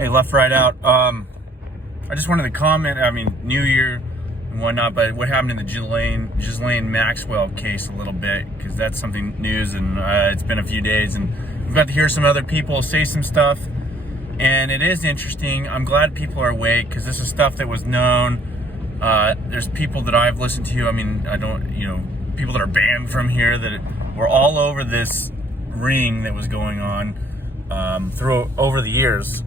Hey, left, right, out. I just wanted to comment. I mean, New Year and whatnot, but what happened in the Ghislaine Maxwell case a little bit, because that's something news, and it's been a few days, and we've got to hear some other people say some stuff, and it is interesting. I'm glad people are awake, because this is stuff that was known. There's people that I've listened to. I mean, people that are banned from here that were all over this ring that was going on over the years.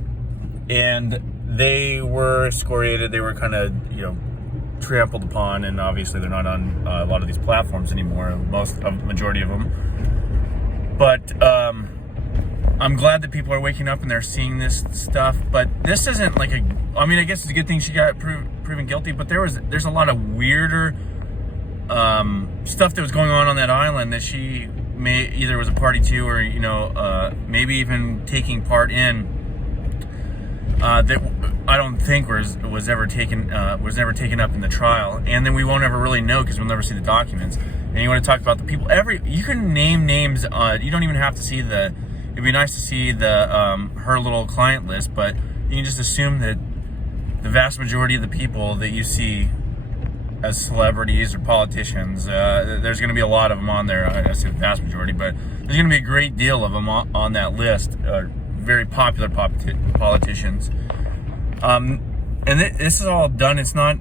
And they were excoriated, they were kind of, trampled upon, and obviously they're not on a lot of these platforms anymore, majority of them. But I'm glad that people are waking up and they're seeing this stuff. But this isn't like I guess it's a good thing she got proven guilty, but there's a lot of weirder stuff that was going on that island that she either was a party to, or maybe even taking part in. That I don't think was ever taken up in the trial, and then we won't ever really know because we'll never see the documents. And you want to talk about the people? You can name names. You don't even have to see the. It'd be nice to see the her little client list, but you can just assume that the vast majority of the people that you see as celebrities or politicians, there's going to be a lot of them on there. I say the vast majority, but there's going to be a great deal of them on that list. Very popular politicians. And this is all done. It's not,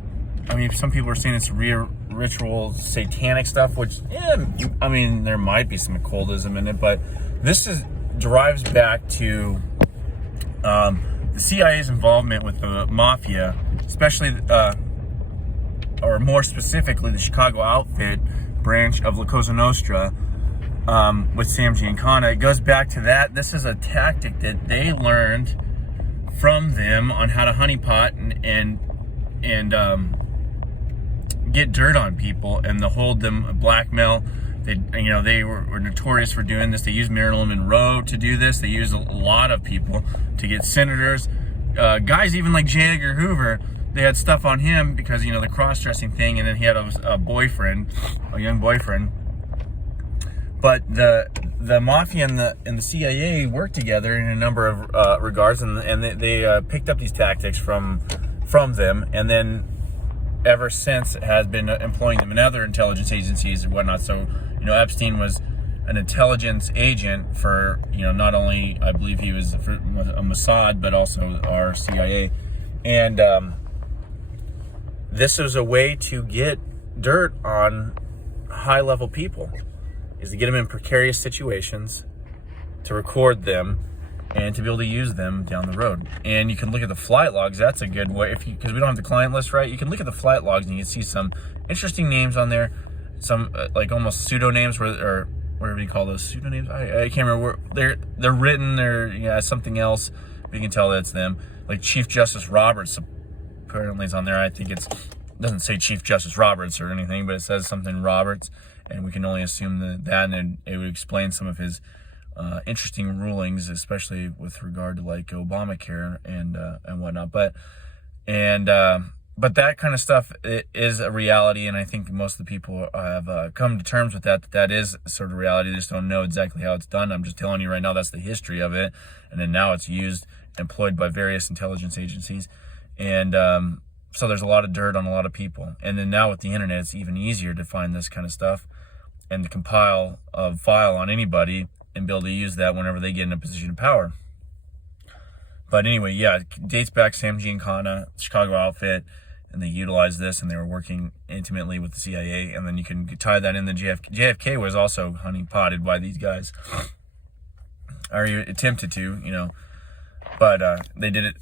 some people are saying it's ritual satanic stuff, which, there might be some occultism in it, but this derives back to the CIA's involvement with the mafia, especially, or more specifically, the Chicago outfit branch of La Cosa Nostra, with Sam Giancana. It goes back to that. This is a tactic that they learned from them on how to honeypot and get dirt on people and to hold them, blackmail. They were notorious for doing this. They used Marilyn Monroe to do this. They used a lot of people to get senators, guys even like J. Edgar Hoover. They had stuff on him because the cross-dressing thing, and then he had a young boyfriend. But the mafia and the CIA worked together in a number of regards, and they picked up these tactics from them, and then ever since has been employing them in other intelligence agencies and whatnot. So Epstein was an intelligence agent for not only, I believe he was for a Mossad, but also our CIA, and this was a way to get dirt on high-level people. Is to get them in precarious situations, to record them, and to be able to use them down the road. And you can look at the flight logs. That's a good way, because we don't have the client list, right? You can look at the flight logs and you can see some interesting names on there, some like almost pseudo-names, or whatever you call those pseudo-names. I can't remember where they're written, as something else, but you can tell that it's them. Like Chief Justice Roberts apparently is on there. I think it doesn't say Chief Justice Roberts or anything, but it says something Roberts. And we can only assume that and it would explain some of his interesting rulings, especially with regard to like Obamacare and whatnot. But that kind of stuff is a reality, and I think most of the people have come to terms with that is sort of reality. They just don't know exactly how it's done. I'm just telling you right now that's the history of it, and then now it's employed by various intelligence agencies, and so there's a lot of dirt on a lot of people. And then now with the internet, it's even easier to find this kind of stuff and to compile a file on anybody and be able to use that whenever they get in a position of power. But anyway, yeah, it dates back Sam Giancana, Chicago outfit, and they utilized this, and they were working intimately with the CIA. And then you can tie that in the JFK. JFK was also honeypotted by these guys, or attempted to, but they did it,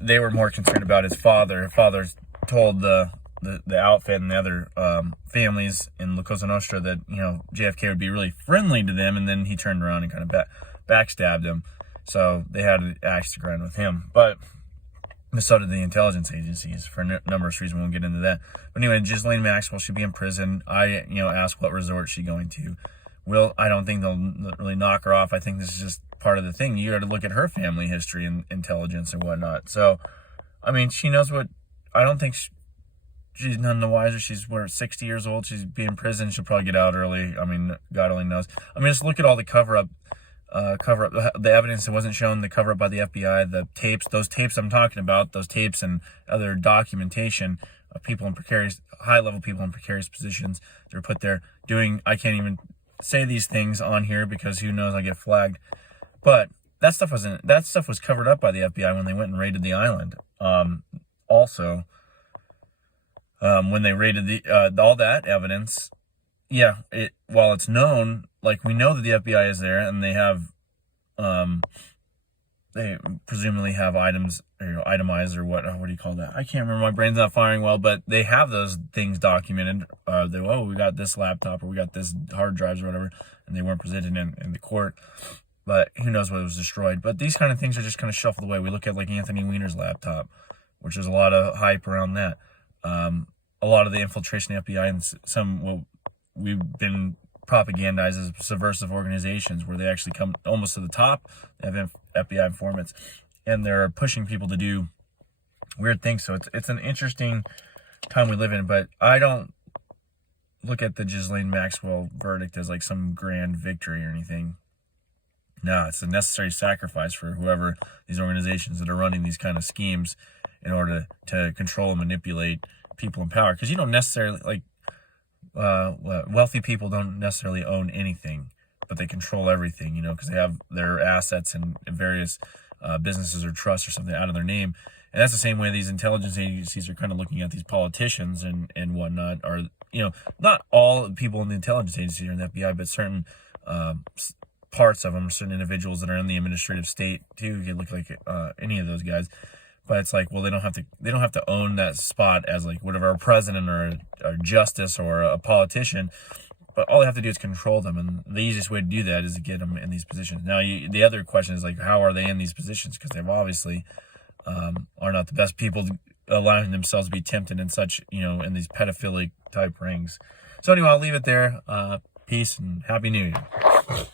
they were more concerned about his father. His father told the outfit and the other families in La Cosa Nostra that, JFK would be really friendly to them, and then he turned around and kind of backstabbed him. So they had an axe to grind with him. But so did the intelligence agencies for a number of reasons. We won't get into that. But anyway, Ghislaine Maxwell should be in prison. I, asked what resort she's going to. I don't think they'll really knock her off. I think this is just part of the thing. You got to look at her family history and intelligence and whatnot. So, she knows what. I don't think she's none the wiser. She's 60 years old. She's be in prison. She'll probably get out early. God only knows. Just look at all the cover up cover up the evidence that wasn't shown, the cover up by the FBI, the tapes, those tapes I'm talking about, those tapes and other documentation of people in precarious, high-level people in precarious positions that are put there doing, I can't even say these things on here because who knows, I get flagged. But that stuff was covered up by the FBI when they went and raided the island. Also, when they raided all that evidence, yeah, while it's known, like we know that the FBI is there and they have, they presumably have items, itemized or what do you call that? I can't remember. My brain's not firing well, but they have those things documented. We got this laptop or we got this hard drives or whatever, and they weren't presented in the court. But who knows what was destroyed. But these kind of things are just kind of shuffled away. We look at like Anthony Weiner's laptop, which is a lot of hype around that. A lot of the infiltration of the FBI and we've been propagandized as subversive organizations where they actually come almost to the top. They have FBI informants, and they're pushing people to do weird things. So it's an interesting time we live in. But I don't look at the Ghislaine Maxwell verdict as like some grand victory or anything. No, it's a necessary sacrifice for whoever these organizations that are running these kind of schemes in order to control and manipulate people in power. Because you don't necessarily, like, wealthy people don't necessarily own anything, but they control everything, because they have their assets in various businesses or trusts or something out of their name. And that's the same way these intelligence agencies are kind of looking at these politicians and whatnot. Or, not all people in the intelligence agency or in the FBI, but certain parts of them, certain individuals that are in the administrative state too. You look like any of those guys, but it's like, well, they don't have to own that spot as like whatever a president or a justice or a politician, but all they have to do is control them, and the easiest way to do that is to get them in these positions. Now, the other question is like, how are they in these positions? Because they've obviously are not the best people allowing themselves to be tempted in such, in these pedophilic type rings. So anyway, I'll leave it there. Peace and Happy New Year.